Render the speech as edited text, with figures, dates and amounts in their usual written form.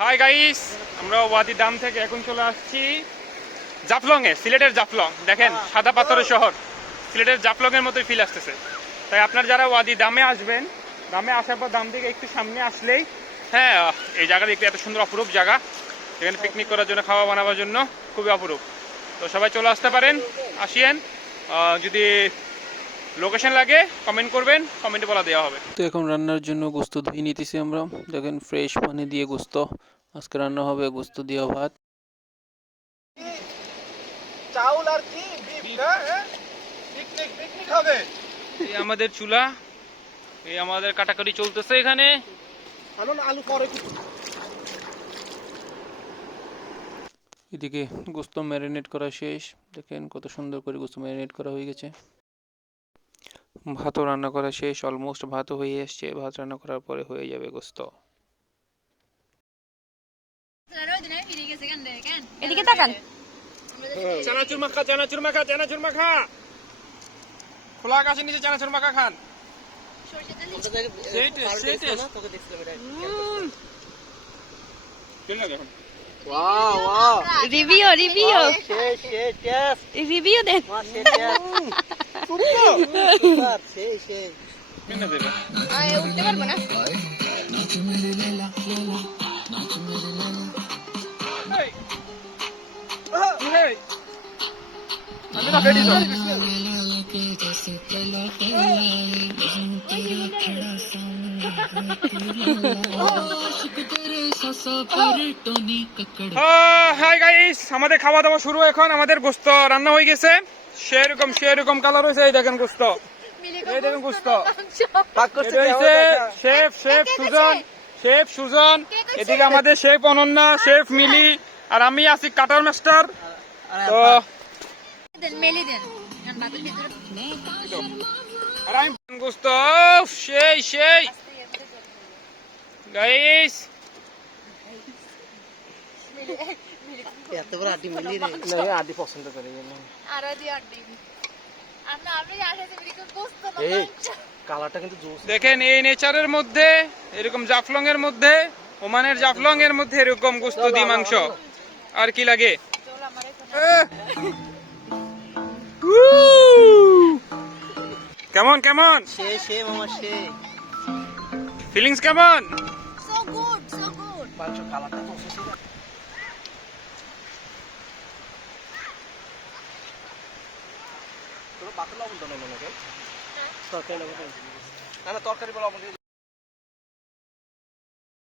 Hi guys, আমরা ওয়াদি দাম থেকে এখন চলে আসছি জাফলং এ, সিলেটের জাফলং। দেখেন সাদা পাথরের শহর, সিলেটের জাফলং এর মতোই ফিল আসতেছে। তাই আপনার যারা ওয়াদি দামে আসবেন, দামে আসার পর দাম থেকে একটু সামনে আসলেই হ্যাঁ এই জায়গাটা একটু এত সুন্দর অপরূপ জায়গা, এখানে পিকনিক করার জন্য, খাওয়া বানাবার জন্য খুবই অপরূপ। তো সবাই চলে আসতে পারেন, আসিয়েন। যদি লোকেশন লাগে কমেন্ট করবেন, কমেন্টে বলা দেওয়া হবে। তো এখন রান্নার জন্য গোস্ত ধুয়ে নিতেছি আমরা। দেখেন ফ্রেশ পানি দিয়ে গোস্ত আজকে রান্না হবে, গোস্ত দিয়ে ভাত। চাউল আর কি বিফ না, পিকনিক পিকনিক হবে। এই আমাদের চুলা, এই আমাদের কাটাকাটি চলতেছে এখানে। আলু পরে। এদিকে গোস্ত ম্যারিনেট করা শেষ। দেখেন কত সুন্দর করে গোস্ত ম্যারিনেট করা হয়ে গেছে। ভাতও রান্না করা শেষ, অলমোস্ট ভাতও হয়ে আসছে। ভাত রান্না করার পরে হয়ে যাবে গোস্ত। এদিকে তাকান। চানাচুর মাখা, চানাচুর মাখা, চানাচুর মাখা, খোলা আকাশের নিচে চানাচুর মাখা খান। ওয়াও ওয়াও, রিভিউ শেষ শেষ শেষ রিভিউ দেন। সুপার শেষ শেষ। কেন দেবে? উঠতে পারবো না। এই, আমি না বেডি তো। হাই গাইস, আমাদের খাওয়া দাওয়া শুরু। এখন আমাদের গোস্ত রান্না হয়ে গেছে, সেরকম সেরকম কালার হয়েছে। এই দেখেন গোস্ত, এই দেখেন গোস্ত। Chef chef Sujan, chef Sujan, এদিকে আমাদের শেফ অনন্যা, শেফ মিলি, আর আমি আছি কাটার মাস্টার। তো মেলি দেন। আর আমি গোস্ত সেই সেই গাইস। এত বড় আড্ডি মিলি রে। না আদি পছন্দ করে না। আর দি আড্ডি। আপনি আসলে বিরিকে গোস্ত না। এই কালারটা কিন্তু জোস। দেখেন এই নেচারের মধ্যে, এরকম জাফলং এর মধ্যে, ওমানের জাফলং এর মধ্যে এরকম গোস্ত দি মাংস, আর কি লাগে? কেমন কেমন শেষ শেষ মামা শেষ। ফিলিংস কেমন? So good so good. মাংস কালারটা তো শেষ। তোর বাকি লবণ তো নেই নাকি? তরকারি লবণ। না না তরকারি লবণ।